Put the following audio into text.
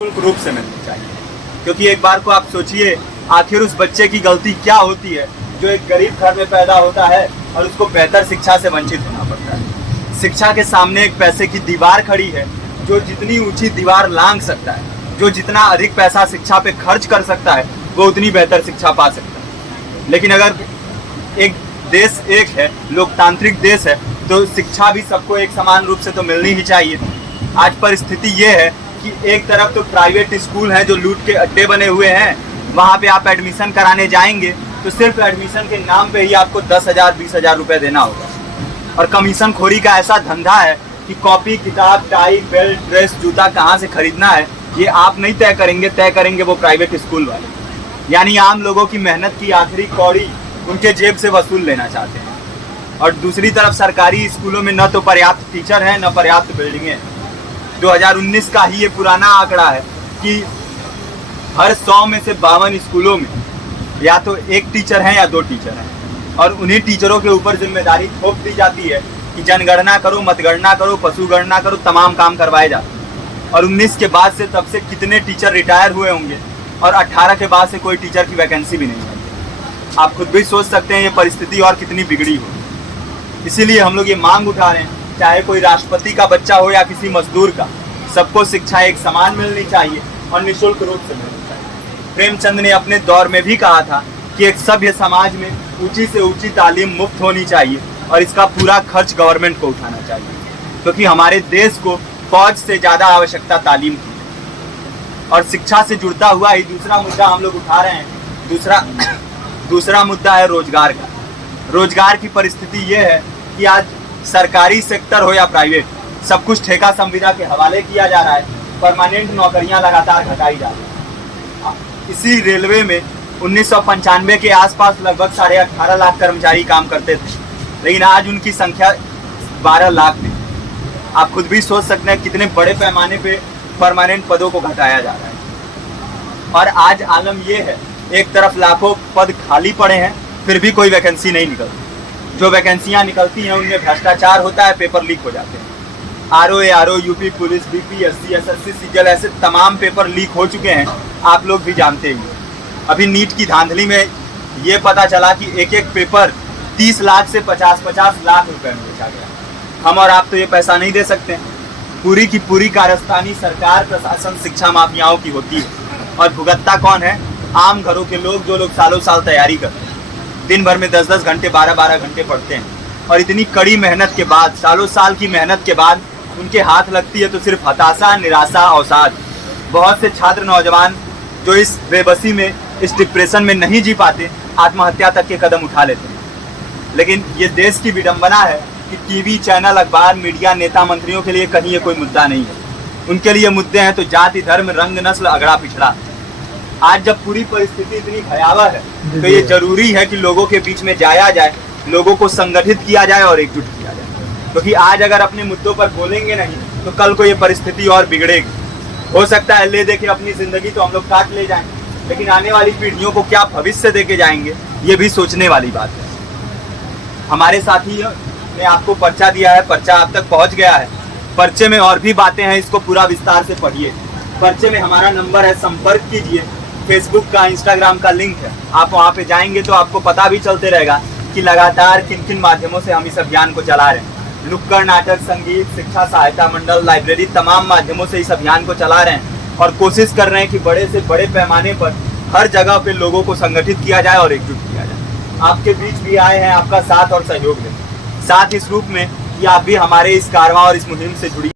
निःशुल्क रूप से मिलनी चाहिए। क्योंकि एक बार को आप सोचिए, आखिर उस बच्चे की गलती क्या होती है जो एक गरीब घर में पैदा होता है और उसको बेहतर शिक्षा से वंचित होना पड़ता है। शिक्षा के सामने एक पैसे की दीवार खड़ी है, जो जितनी ऊंची दीवार लांघ सकता है, जो जितना अधिक पैसा शिक्षा पे खर्च कर सकता है, वो उतनी बेहतर शिक्षा पा सकता है। लेकिन अगर एक देश एक है, लोकतांत्रिक देश है, तो शिक्षा भी सबको एक समान रूप से तो मिलनी ही चाहिए। आज परिस्थिति ये है कि एक तरफ तो प्राइवेट स्कूल हैं जो लूट के अड्डे बने हुए हैं, वहाँ पे आप एडमिशन कराने जाएंगे तो सिर्फ एडमिशन के नाम पे ही आपको 10,000 20,000 रुपये देना होगा। और कमीशन खोरी का ऐसा धंधा है कि कॉपी, किताब, टाई, बेल्ट, ड्रेस, जूता कहाँ से खरीदना है ये आप नहीं तय करेंगे वो प्राइवेट स्कूल वाले। यानी आम लोगों की मेहनत की आखिरी कौड़ी उनके जेब से वसूल लेना चाहते हैं। और दूसरी तरफ सरकारी स्कूलों में न तो पर्याप्त टीचर हैं, न पर्याप्त बिल्डिंगें हैं। 2019 का ही ये पुराना आंकड़ा है कि हर 100 में से 52 स्कूलों में या तो एक टीचर है या 2 टीचर हैं। और उन्हीं टीचरों के ऊपर जिम्मेदारी थोप दी जाती है कि जनगणना करो, मतगणना करो, पशु गणना करो, तमाम काम करवाए जाते हैं। और 19 के बाद से तब से कितने टीचर रिटायर हुए होंगे और 18 के बाद से कोई टीचर की वैकेंसी भी नहीं है। आप खुद भी सोच सकते हैं ये परिस्थिति और कितनी बिगड़ी हो। इसीलिए हम लोग ये मांग उठा रहे हैं, चाहे कोई राष्ट्रपति का बच्चा हो या किसी मजदूर का, सबको शिक्षा एक समान मिलनी चाहिए और निःशुल्क रूप से मिलनी चाहिए। प्रेमचंद ने अपने दौर में भी कहा था कि एक सभ्य समाज में ऊंची से ऊंची तालीम मुफ्त होनी चाहिए और इसका पूरा खर्च गवर्नमेंट को उठाना चाहिए, क्योंकि हमारे देश को फौज से ज़्यादा आवश्यकता तालीम की है। और शिक्षा से जुड़ता हुआ ही दूसरा मुद्दा हम लोग उठा रहे हैं। दूसरा मुद्दा है रोजगार का। रोजगार की परिस्थिति ये है कि आज सरकारी सेक्टर हो या प्राइवेट, सब कुछ ठेका संविदा के हवाले किया जा रहा है। परमानेंट नौकरियां लगातार घटाई जा रही हैं। इसी रेलवे में 1995 के आसपास लगभग 18.5 लाख कर्मचारी काम करते थे, लेकिन आज उनकी संख्या 12 लाख थी। आप खुद भी सोच सकते हैं कितने बड़े पैमाने पे परमानेंट पदों को घटाया जा रहा है। और आज आलम ये है, एक तरफ लाखों पद खाली पड़े हैं, फिर भी कोई वैकेंसी नहीं निकलती। जो वैकेंसियां निकलती हैं उनमें भ्रष्टाचार होता है, पेपर लीक हो जाते हैं। RO, UP police, BPSC, SSC, CGL, ऐसे तमाम पेपर लीक हो चुके हैं, आप लोग भी जानते ही। अभी नीट की धांधली में ये पता चला कि एक एक पेपर 30 लाख से 50-50 लाख रुपए में बेचा गया। हम और आप तो ये पैसा नहीं दे सकते। पूरी की पूरी कारस्तानी सरकार, प्रशासन, शिक्षा माफियाओं की होती है। और भुगतता कौन है? आम घरों के लोग, जो लोग सालों साल तैयारी करते हैं, दिन भर में 10-10 घंटे, 12-12 घंटे पढ़ते हैं। और इतनी कड़ी मेहनत के बाद, सालों साल की मेहनत के बाद उनके हाथ लगती है तो सिर्फ हताशा, निराशा, अवसाद। बहुत से छात्र नौजवान जो इस बेबसी में, इस डिप्रेशन में नहीं जी पाते, आत्महत्या तक के कदम उठा लेते हैं। लेकिन ये देश की विडंबना है कि टीवी चैनल, अखबार, मीडिया, नेता, मंत्रियों के लिए कहीं ये कोई मुद्दा नहीं है। उनके लिए मुद्दे हैं तो जाति, धर्म, रंग, नस्ल, अगड़ा पिछड़ा। आज जब पूरी परिस्थिति इतनी भयावह है तो ये जरूरी है कि लोगों के बीच में जाया जाए, लोगों को संगठित किया जाए और एकजुट किया जाए। क्योंकि आज अगर अपने मुद्दों पर बोलेंगे नहीं तो कल को ये परिस्थिति और बिगड़ेगी। हो सकता है ले दे के अपनी जिंदगी तो हम लोग काट ले जाएं, लेकिन आने वाली पीढ़ियों को क्या भविष्य दे के जाएंगे, ये भी सोचने वाली बात है। हमारे साथी ने आपको पर्चा दिया है, पर्चा आप तक पहुँच गया है। पर्चे में और भी बातें हैं, इसको पूरा विस्तार से पढ़िए। पर्चे में हमारा नंबर है, संपर्क कीजिए। फेसबुक का, इंस्टाग्राम का लिंक है, आप वहाँ पे जाएंगे तो आपको पता भी चलते रहेगा कि लगातार किन किन माध्यमों से हम इस अभियान को चला रहे हैं। नुक्कड़ नाटक, संगीत, शिक्षा सहायता मंडल, लाइब्रेरी, तमाम माध्यमों से इस अभियान को चला रहे हैं और कोशिश कर रहे हैं कि बड़े से बड़े पैमाने पर हर जगह पे लोगों को संगठित किया जाए और एकजुट किया जाए। आपके बीच भी आए हैं आपका साथ और सहयोग दें, साथ इस रूप में कि आप भी हमारे इस कारवां और इस मुहिम से जुड़ी